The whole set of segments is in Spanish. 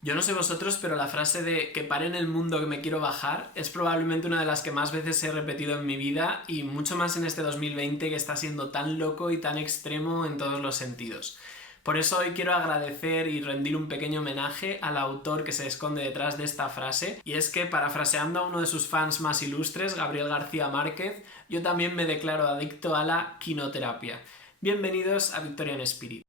Yo no sé vosotros, pero la frase de que pare en el mundo que me quiero bajar es probablemente una de las que más veces he repetido en mi vida y mucho más en este 2020 que está siendo tan loco y tan extremo en todos los sentidos. Por eso hoy quiero agradecer y rendir un pequeño homenaje al autor que se esconde detrás de esta frase, y es que, parafraseando a uno de sus fans más ilustres, Gabriel García Márquez, yo también me declaro adicto a la quinoterapia. Bienvenidos a Victorian Spirit.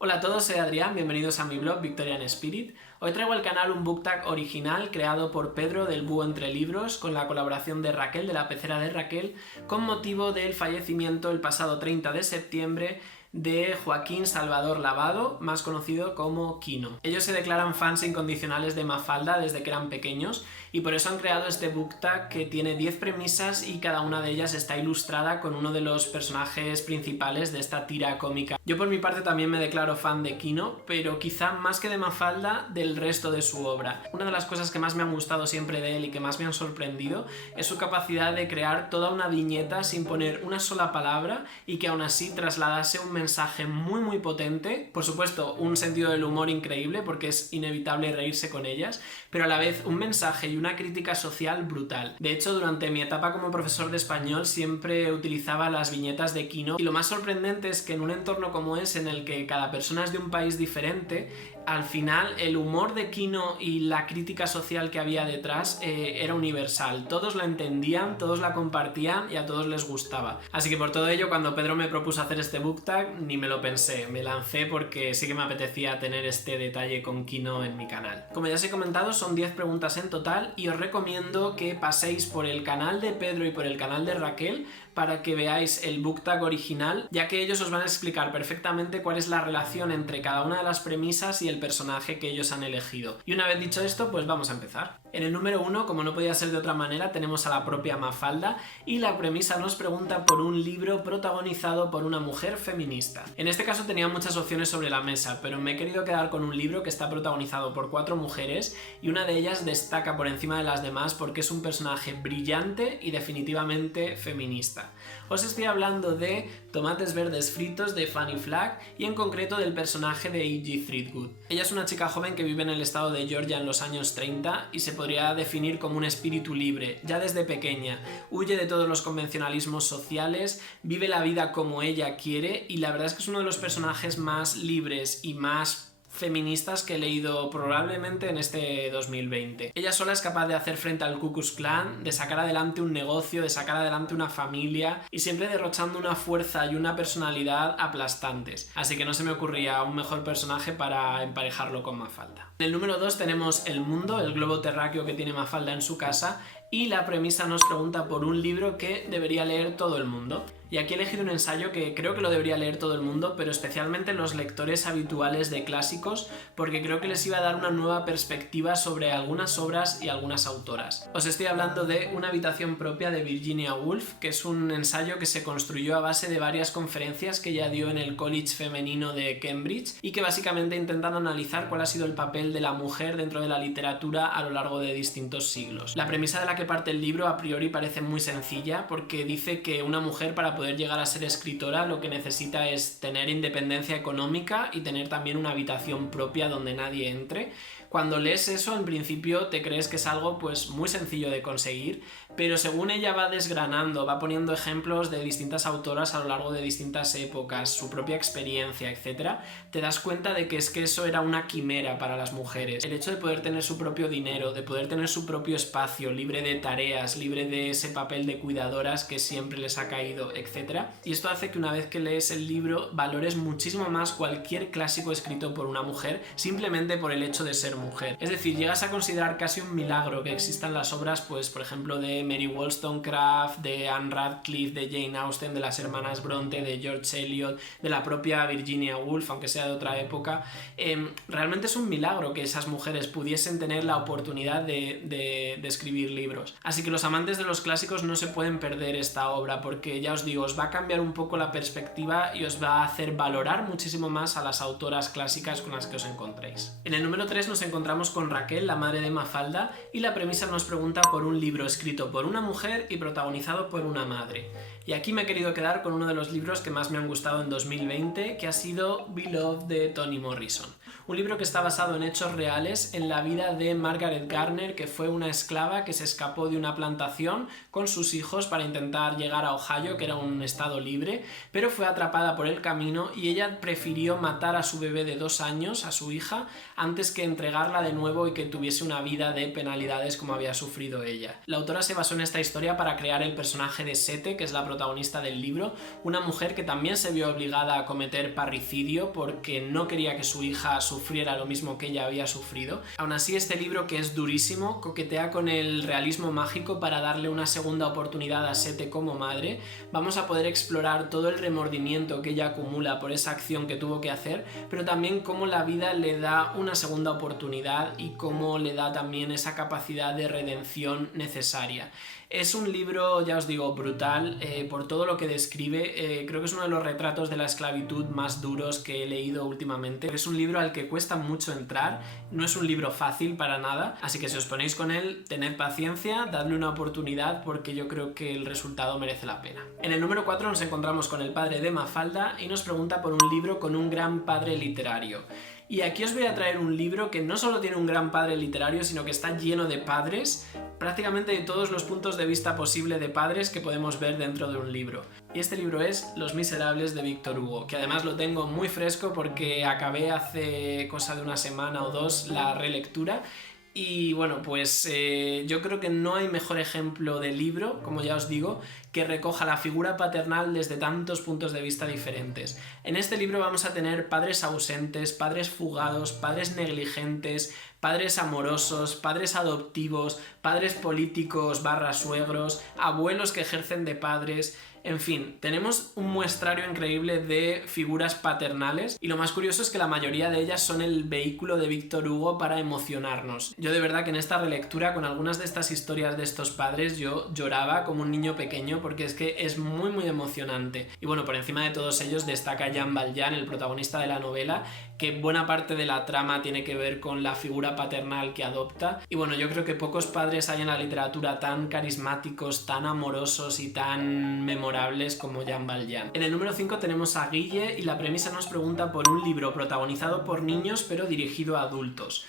Hola a todos, soy Adrián, bienvenidos a mi blog Victorian Spirit. Hoy traigo al canal un book tag original creado por Pedro del Búho Entre Libros con la colaboración de Raquel, de la pecera de Raquel, con motivo del fallecimiento el pasado 30 de septiembre de Joaquín Salvador Lavado, más conocido como Quino. Ellos se declaran fans incondicionales de Mafalda desde que eran pequeños y por eso han creado este book tag que tiene 10 premisas y cada una de ellas está ilustrada con uno de los personajes principales de esta tira cómica. Yo por mi parte también me declaro fan de Quino, pero quizá más que de Mafalda, del resto de su obra. Una de las cosas que más me han gustado siempre de él y que más me han sorprendido es su capacidad de crear toda una viñeta sin poner una sola palabra y que aún así trasladase un mensaje muy potente, por supuesto un sentido del humor increíble porque es inevitable reírse con ellas, pero a la vez un mensaje y una crítica social brutal. De hecho, durante mi etapa como profesor de español siempre utilizaba las viñetas de Quino y lo más sorprendente es que en un entorno como es, en el que cada persona es de un país diferente, al final el humor de Quino y la crítica social que había detrás era universal. Todos la entendían, todos la compartían y a todos les gustaba. Así que por todo ello, cuando Pedro me propuso hacer este book tag, ni me lo pensé, me lancé porque sí que me apetecía tener este detalle con Quino en mi canal. Como ya os he comentado, son 10 preguntas en total y os recomiendo que paséis por el canal de Pedro y por el canal de Raquel para que veáis el book tag original, ya que ellos os van a explicar perfectamente cuál es la relación entre cada una de las premisas y el personaje que ellos han elegido. Y una vez dicho esto, pues vamos a empezar. En el número 1, como no podía ser de otra manera, tenemos a la propia Mafalda y la premisa nos pregunta por un libro protagonizado por una mujer feminista. En este caso tenía muchas opciones sobre la mesa, pero me he querido quedar con un libro que está protagonizado por 4 mujeres y una de ellas destaca por encima de las demás porque es un personaje brillante y definitivamente feminista. Os estoy hablando de Tomates Verdes Fritos de Fanny Flagg y en concreto del personaje de E.G. Threadgood. Ella es una chica joven que vive en el estado de Georgia en los años 30 y se podría definir como un espíritu libre. Ya desde pequeña huye de todos los convencionalismos sociales, vive la vida como ella quiere y la verdad es que es uno de los personajes más libres y más feministas que he leído probablemente en este 2020. Ella sola es capaz de hacer frente al Ku Klux Klan, de sacar adelante un negocio, de sacar adelante una familia y siempre derrochando una fuerza y una personalidad aplastantes. Así que no se me ocurría un mejor personaje para emparejarlo con Mafalda. En el número 2 tenemos el mundo, el globo terráqueo que tiene Mafalda en su casa, y la premisa nos pregunta por un libro que debería leer todo el mundo. Y aquí he elegido un ensayo que creo que lo debería leer todo el mundo, pero especialmente los lectores habituales de clásicos, porque creo que les iba a dar una nueva perspectiva sobre algunas obras y algunas autoras. Os estoy hablando de Una habitación propia de Virginia Woolf, que es un ensayo que se construyó a base de varias conferencias que ella dio en el College Femenino de Cambridge y que básicamente intentan analizar cuál ha sido el papel de la mujer dentro de la literatura a lo largo de distintos siglos. La premisa de la que parte el libro a priori parece muy sencilla, porque dice que una mujer, para poder llegar a ser escritora, lo que necesita es tener independencia económica y tener también una habitación propia donde nadie entre. Cuando lees eso, en principio te crees que es algo pues muy sencillo de conseguir, pero según ella va desgranando, va poniendo ejemplos de distintas autoras a lo largo de distintas épocas, su propia experiencia, etc., te das cuenta de que es que eso era una quimera para las mujeres. El hecho de poder tener su propio dinero, de poder tener su propio espacio, libre de tareas, libre de ese papel de cuidadoras que siempre les ha caído, etc. Y esto hace que una vez que lees el libro valores muchísimo más cualquier clásico escrito por una mujer, simplemente por el hecho de ser mujer. Es decir, llegas a considerar casi un milagro que existan las obras, pues por ejemplo, de Mary Wollstonecraft, de Anne Radcliffe, de Jane Austen, de las hermanas Bronte, de George Eliot, de la propia Virginia Woolf, aunque sea de otra época. Realmente es un milagro que esas mujeres pudiesen tener la oportunidad de escribir libros. Así que los amantes de los clásicos no se pueden perder esta obra, porque ya os digo, os va a cambiar un poco la perspectiva y os va a hacer valorar muchísimo más a las autoras clásicas con las que os encontréis. En el número 3 nos encontramos con Raquel, la madre de Mafalda, y la premisa nos pregunta por un libro escrito por una mujer y protagonizado por una madre. Y aquí me he querido quedar con uno de los libros que más me han gustado en 2020, que ha sido Beloved de Toni Morrison. un libro que está basado en hechos reales en la vida de Margaret Garner, que fue una esclava que se escapó de una plantación con sus hijos para intentar llegar a Ohio, que era un estado libre, pero fue atrapada por el camino y ella prefirió matar a su bebé de 2 años, a su hija, antes que entregarla de nuevo y que tuviese una vida de penalidades como había sufrido ella. La autora se basó en esta historia para crear el personaje de Sete, que es la protagonista del libro, una mujer que también se vio obligada a cometer parricidio porque no quería que su hija sufriera lo mismo que ella había sufrido. Aún así, este libro, que es durísimo, coquetea con el realismo mágico para darle una segunda oportunidad a Sete como madre. Vamos a poder explorar todo el remordimiento que ella acumula por esa acción que tuvo que hacer, pero también cómo la vida le da una segunda oportunidad y cómo le da también esa capacidad de redención necesaria. Es un libro, ya os digo, brutal por todo lo que describe. Creo que es uno de los retratos de la esclavitud más duros que he leído últimamente. Es un libro al que cuesta mucho entrar, no es un libro fácil para nada, así que si os ponéis con él, tened paciencia, dadle una oportunidad porque yo creo que el resultado merece la pena. En el número 4 nos encontramos con el padre de Mafalda y nos pregunta por un libro con un gran padre literario. Y aquí os voy a traer un libro que no solo tiene un gran padre literario, sino que está lleno de padres, prácticamente de todos los puntos de vista posible de padres que podemos ver dentro de un libro. Y este libro es Los Miserables de Víctor Hugo, que además lo tengo muy fresco porque acabé hace cosa de una semana o dos la relectura. Y bueno, pues yo creo que no hay mejor ejemplo de libro, como ya os digo, que recoja la figura paternal desde tantos puntos de vista diferentes. En este libro vamos a tener padres ausentes, padres fugados, padres negligentes, padres amorosos, padres adoptivos, padres políticos / suegros, abuelos que ejercen de padres. En fin, tenemos un muestrario increíble de figuras paternales y lo más curioso es que la mayoría de ellas son el vehículo de Víctor Hugo para emocionarnos. Yo de verdad que en esta relectura con algunas de estas historias de estos padres yo lloraba como un niño pequeño porque es que es muy muy emocionante. Y bueno, por encima de todos ellos destaca Jean Valjean, el protagonista de la novela, que buena parte de la trama tiene que ver con la figura paternal que adopta. Y bueno, yo creo que pocos padres hay en la literatura tan carismáticos, tan amorosos y tan memorables como Jean Valjean. En el número 5 tenemos a Guille y la premisa nos pregunta por un libro protagonizado por niños pero dirigido a adultos.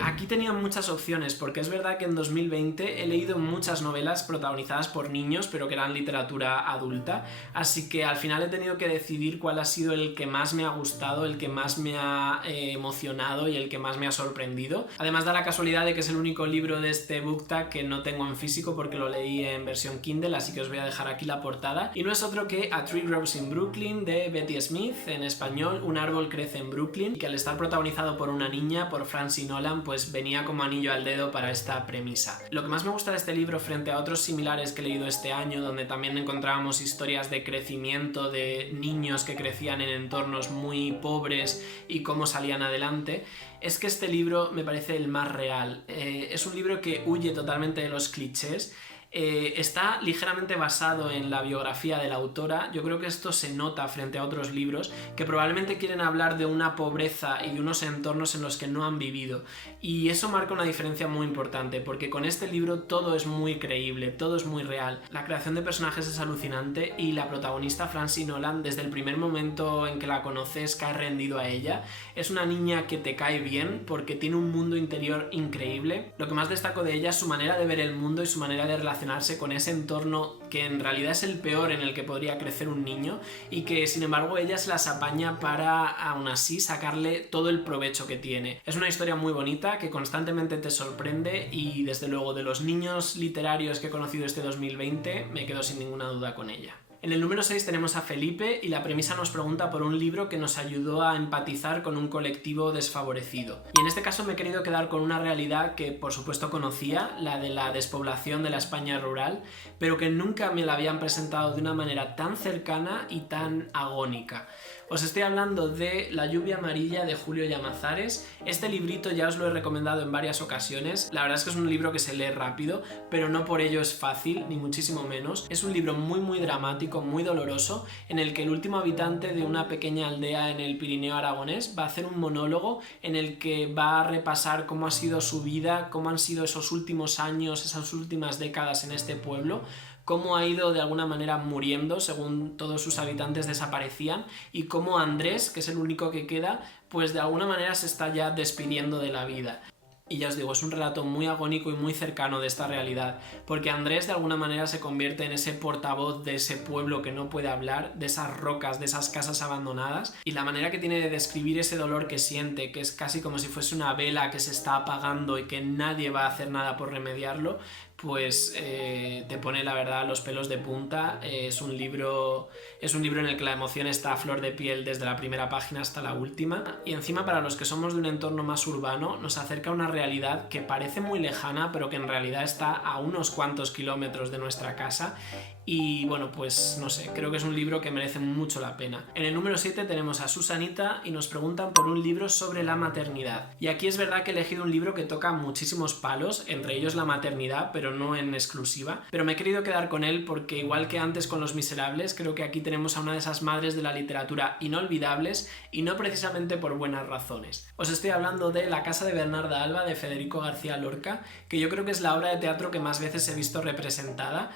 Aquí tenía muchas opciones porque es verdad que en 2020 he leído muchas novelas protagonizadas por niños pero que eran literatura adulta, así que al final he tenido que decidir cuál ha sido el que más me ha gustado, el que más me ha emocionado y el que más me ha sorprendido. Además da la casualidad de que es el único libro de este book tag que no tengo en físico porque lo leí en versión Kindle, así que os voy a dejar aquí la portada, y no es otro que A Tree Grows in Brooklyn de Betty Smith, en español Un árbol crece en Brooklyn, y que al estar protagonizado por una niña, por Francie Nolan, pues venía como anillo al dedo para esta premisa. Lo que más me gusta de este libro frente a otros similares que he leído este año, donde también encontrábamos historias de crecimiento de niños que crecían en entornos muy pobres y cómo salían adelante, es que este libro me parece el más real. Es un libro que huye totalmente de los clichés. Está ligeramente basado en la biografía de la autora. Yo creo que esto se nota frente a otros libros que probablemente quieren hablar de una pobreza y de unos entornos en los que no han vivido, y eso marca una diferencia muy importante porque con este libro todo es muy creíble, todo es muy real. La creación de personajes es alucinante y la protagonista Francie Nolan, desde el primer momento en que la conoces caes rendido a ella. Es una niña que te cae bien porque tiene un mundo interior increíble. Lo que más destaco de ella es su manera de ver el mundo y su manera de relacionarse con ese entorno que en realidad es el peor en el que podría crecer un niño, y que sin embargo ella se las apaña para aún así sacarle todo el provecho que tiene. Es una historia muy bonita que constantemente te sorprende y desde luego de los niños literarios que he conocido este 2020 me quedo sin ninguna duda con ella. En el número 6 tenemos a Felipe y la premisa nos pregunta por un libro que nos ayudó a empatizar con un colectivo desfavorecido. Y en este caso me he querido quedar con una realidad que por supuesto conocía, la de la despoblación de la España rural, pero que nunca me la habían presentado de una manera tan cercana y tan agónica. Os estoy hablando de La lluvia amarilla de Julio Llamazares. Este librito ya os lo he recomendado en varias ocasiones. La verdad es que es un libro que se lee rápido, pero no por ello es fácil, ni muchísimo menos. Es un libro muy muy dramático, muy doloroso, en el que el último habitante de una pequeña aldea en el Pirineo aragonés va a hacer un monólogo en el que va a repasar cómo ha sido su vida, cómo han sido esos últimos años, esas últimas décadas en este pueblo, cómo ha ido de alguna manera muriendo según todos sus habitantes desaparecían, y cómo Andrés, que es el único que queda, pues de alguna manera se está ya despidiendo de la vida. Y ya os digo, es un relato muy agónico y muy cercano de esta realidad, porque Andrés de alguna manera se convierte en ese portavoz de ese pueblo que no puede hablar, de esas rocas, de esas casas abandonadas, y la manera que tiene de describir ese dolor que siente, que es casi como si fuese una vela que se está apagando y que nadie va a hacer nada por remediarlo, pues te pone la verdad los pelos de punta. Es un libro en el que la emoción está a flor de piel desde la primera página hasta la última, y encima para los que somos de un entorno más urbano nos acerca a una realidad que parece muy lejana pero que en realidad está a unos cuantos kilómetros de nuestra casa. Y bueno, pues no sé, creo que es un libro que merece mucho la pena. En el número 7 tenemos a Susanita y nos preguntan por un libro sobre la maternidad. Y aquí es verdad que he elegido un libro que toca muchísimos palos, entre ellos la maternidad, pero no en exclusiva. Pero me he querido quedar con él porque, igual que antes con Los Miserables, creo que aquí tenemos a una de esas madres de la literatura inolvidables, y no precisamente por buenas razones. Os estoy hablando de La casa de Bernarda Alba de Federico García Lorca, que yo creo que es la obra de teatro que más veces he visto representada.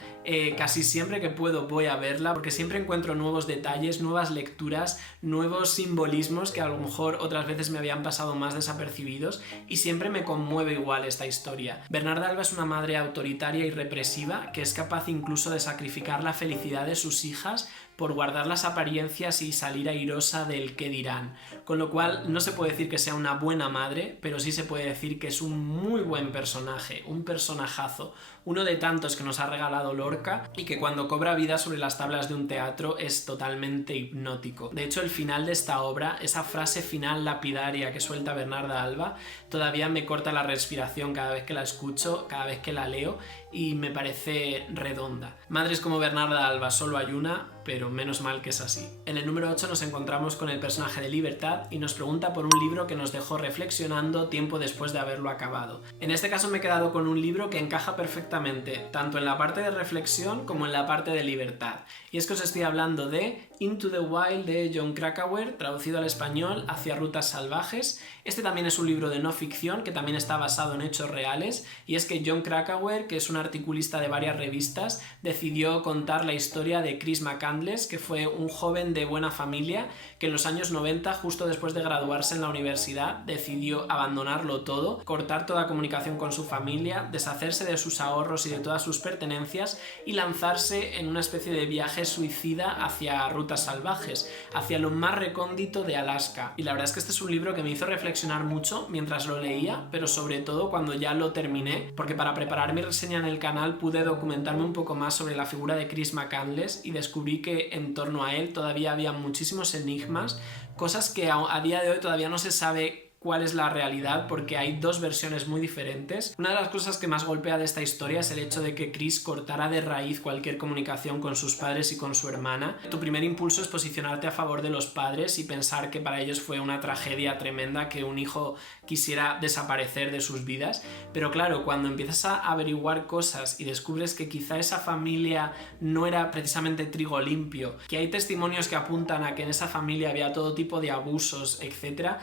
Casi siempre que puedo voy a verla porque siempre encuentro nuevos detalles, nuevas lecturas, nuevos simbolismos que a lo mejor otras veces me habían pasado más desapercibidos, y siempre me conmueve igual esta historia. Bernarda Alba es una madre autoritaria y represiva que es capaz incluso de sacrificar la felicidad de sus hijas por guardar las apariencias y salir airosa del qué dirán, con lo cual no se puede decir que sea una buena madre, pero sí se puede decir que es un muy buen personaje, un personajazo, uno de tantos que nos ha regalado Lorca, y que cuando cobra vida sobre las tablas de un teatro es totalmente hipnótico. De hecho, el final de esta obra, esa frase final lapidaria que suelta Bernarda Alba, todavía me corta la respiración cada vez que la escucho, cada vez que la leo, y me parece redonda. Madres como Bernarda Alba solo hay una, pero menos mal que es así. En el número 8 nos encontramos con el personaje de Libertad y nos pregunta por un libro que nos dejó reflexionando tiempo después de haberlo acabado. En este caso me he quedado con un libro que encaja perfectamente tanto en la parte de reflexión como en la parte de libertad, y es que os estoy hablando de Into the Wild de Jon Krakauer, traducido al español Hacia rutas salvajes. Este también es un libro de no ficción que también está basado en hechos reales, y es que Jon Krakauer, que es un articulista de varias revistas, decidió contar la historia de Chris McCandless, que fue un joven de buena familia que en los años 90, justo después de graduarse en la universidad, decidió abandonarlo todo, cortar toda comunicación con su familia, deshacerse de sus ahorros y de todas sus pertenencias y lanzarse en una especie de viaje suicida hacia rutas salvajes, hacia lo más recóndito de Alaska. Y la verdad es que este es un libro que me hizo reflexionar mucho mientras lo leía, pero sobre todo cuando ya lo terminé, porque para preparar mi reseña en el canal pude documentarme un poco más sobre la figura de Chris McCandless y descubrí que en torno a él todavía había muchísimos enigmas, cosas que a día de hoy todavía no se sabe cuál es la realidad, porque hay dos versiones muy diferentes. Una de las cosas que más golpea de esta historia es el hecho de que Chris cortara de raíz cualquier comunicación con sus padres y con su hermana. Tu primer impulso es posicionarte a favor de los padres y pensar que para ellos fue una tragedia tremenda que un hijo quisiera desaparecer de sus vidas, pero claro, cuando empiezas a averiguar cosas y descubres que quizá esa familia no era precisamente trigo limpio, que hay testimonios que apuntan a que en esa familia había todo tipo de abusos, etc.,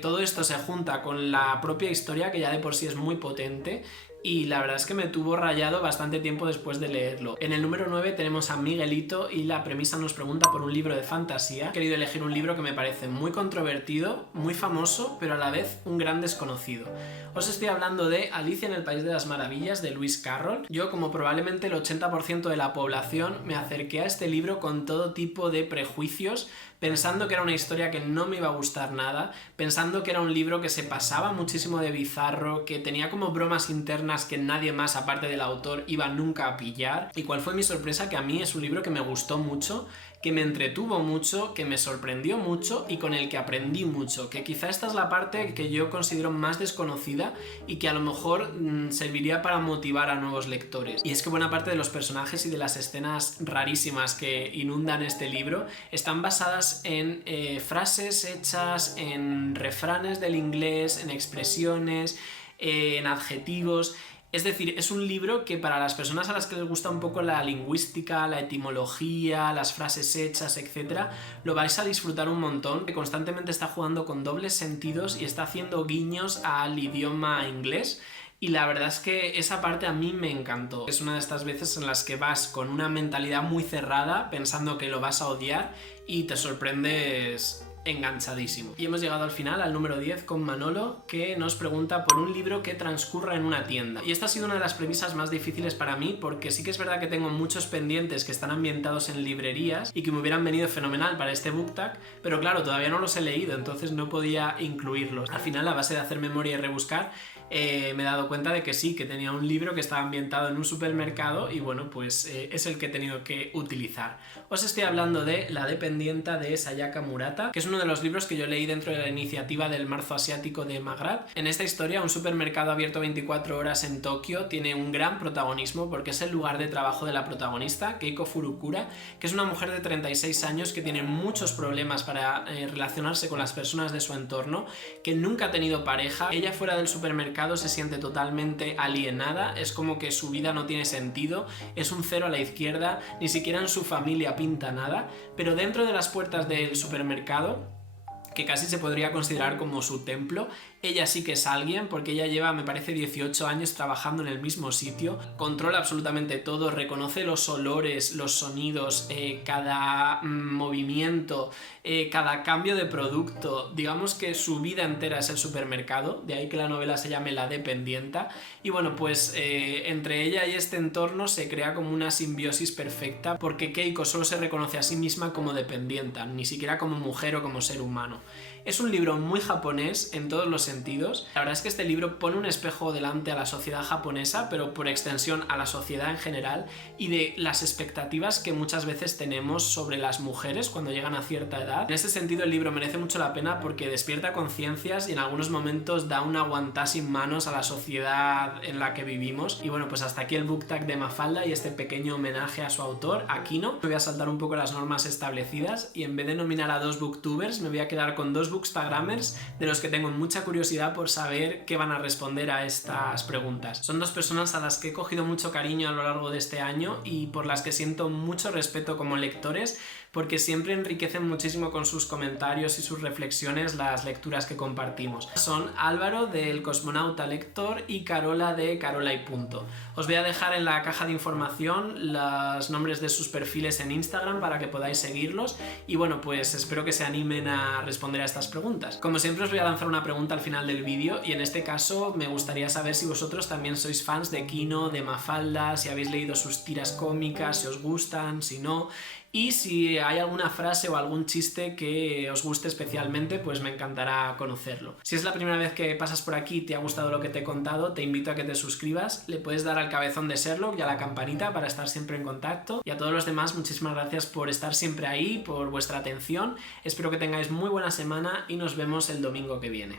todo esto se junta con la propia historia, que ya de por sí es muy potente, y la verdad es que me tuvo rayado bastante tiempo después de leerlo. En el número 9 tenemos a Miguelito y la premisa nos pregunta por un libro de fantasía. He querido elegir un libro que me parece muy controvertido, muy famoso, pero a la vez un gran desconocido. Os estoy hablando de Alicia en el País de las Maravillas de Lewis Carroll. Yo, como probablemente el 80% de la población, me acerqué a este libro con todo tipo de prejuicios, pensando que era una historia que no me iba a gustar nada, pensando que era un libro que se pasaba muchísimo de bizarro, que tenía como bromas internas que nadie más aparte del autor iba nunca a pillar. ¿Y cuál fue mi sorpresa? Que a mí es un libro que me gustó mucho, que me entretuvo mucho, que me sorprendió mucho y con el que aprendí mucho, que quizá esta es la parte que yo considero más desconocida y que a lo mejor serviría para motivar a nuevos lectores. Y es que buena parte de los personajes y de las escenas rarísimas que inundan este libro están basadas en frases hechas, en refranes del inglés, en expresiones, en adjetivos. Es decir, es un libro que para las personas a las que les gusta un poco la lingüística, la etimología, las frases hechas, etc., lo vais a disfrutar un montón, que constantemente está jugando con dobles sentidos y está haciendo guiños al idioma inglés. Y la verdad es que esa parte a mí me encantó. Es una de estas veces en las que vas con una mentalidad muy cerrada, pensando que lo vas a odiar, y te sorprendes enganchadísimo. Y hemos llegado al final, al número 10, con Manolo, que nos pregunta por un libro que transcurra en una tienda. Y esta ha sido una de las premisas más difíciles para mí, porque sí que es verdad que tengo muchos pendientes que están ambientados en librerías y que me hubieran venido fenomenal para este book tag, pero claro, todavía no los he leído, entonces no podía incluirlos. Al final, a base de hacer memoria y rebuscar, me he dado cuenta de que sí, que tenía un libro que estaba ambientado en un supermercado y bueno, pues es el que he tenido que utilizar. Os estoy hablando de La dependienta de Sayaka Murata, que es uno de los libros que yo leí dentro de la iniciativa del Marzo Asiático de Magrat. En esta historia, un supermercado abierto 24 horas en Tokio tiene un gran protagonismo porque es el lugar de trabajo de la protagonista, Keiko Furukura, que es una mujer de 36 años que tiene muchos problemas para relacionarse con las personas de su entorno, que nunca ha tenido pareja. Ella fuera del supermercado se siente totalmente alienada, es como que su vida no tiene sentido, es un cero a la izquierda, ni siquiera en su familia pinta nada, pero dentro de las puertas del supermercado, que casi se podría considerar como su templo, ella sí que es alguien, porque ella lleva, me parece, 18 años trabajando en el mismo sitio, controla absolutamente todo, reconoce los olores, los sonidos, cada movimiento, cada cambio de producto. Digamos que su vida entera es el supermercado, de ahí que la novela se llame La dependienta, y bueno, pues entre ella y este entorno se crea como una simbiosis perfecta, porque Keiko solo se reconoce a sí misma como dependienta, ni siquiera como mujer o como ser humano. Es un libro muy japonés en todos los sentidos. La verdad es que este libro pone un espejo delante a la sociedad japonesa, pero por extensión a la sociedad en general, y de las expectativas que muchas veces tenemos sobre las mujeres cuando llegan a cierta edad. En ese sentido, el libro merece mucho la pena porque despierta conciencias y en algunos momentos da un aguantá sin manos a la sociedad en la que vivimos. Y bueno, pues hasta aquí el book tag de Mafalda y este pequeño homenaje a su autor, Aquino. Me voy a saltar un poco las normas establecidas y en vez de nominar a 2 booktubers, me voy a quedar con 2 bookstagrammers de los que tengo mucha curiosidad por saber qué van a responder a estas preguntas. Son 2 personas a las que he cogido mucho cariño a lo largo de este año y por las que siento mucho respeto como lectores, porque siempre enriquecen muchísimo con sus comentarios y sus reflexiones las lecturas que compartimos. Son Álvaro del Cosmonauta Lector y Carola de Carola y Punto. Os voy a dejar en la caja de información los nombres de sus perfiles en Instagram para que podáis seguirlos y bueno, pues espero que se animen a responder a estas preguntas. Como siempre os voy a lanzar una pregunta al final del vídeo y en este caso me gustaría saber si vosotros también sois fans de Kino, de Mafalda, si habéis leído sus tiras cómicas, si os gustan, si no. Y si hay alguna frase o algún chiste que os guste especialmente, pues me encantará conocerlo. Si es la primera vez que pasas por aquí y te ha gustado lo que te he contado, te invito a que te suscribas, le puedes dar al cabezón de Sherlock y a la campanita para estar siempre en contacto. Y a todos los demás, muchísimas gracias por estar siempre ahí, por vuestra atención. Espero que tengáis muy buena semana y nos vemos el domingo que viene.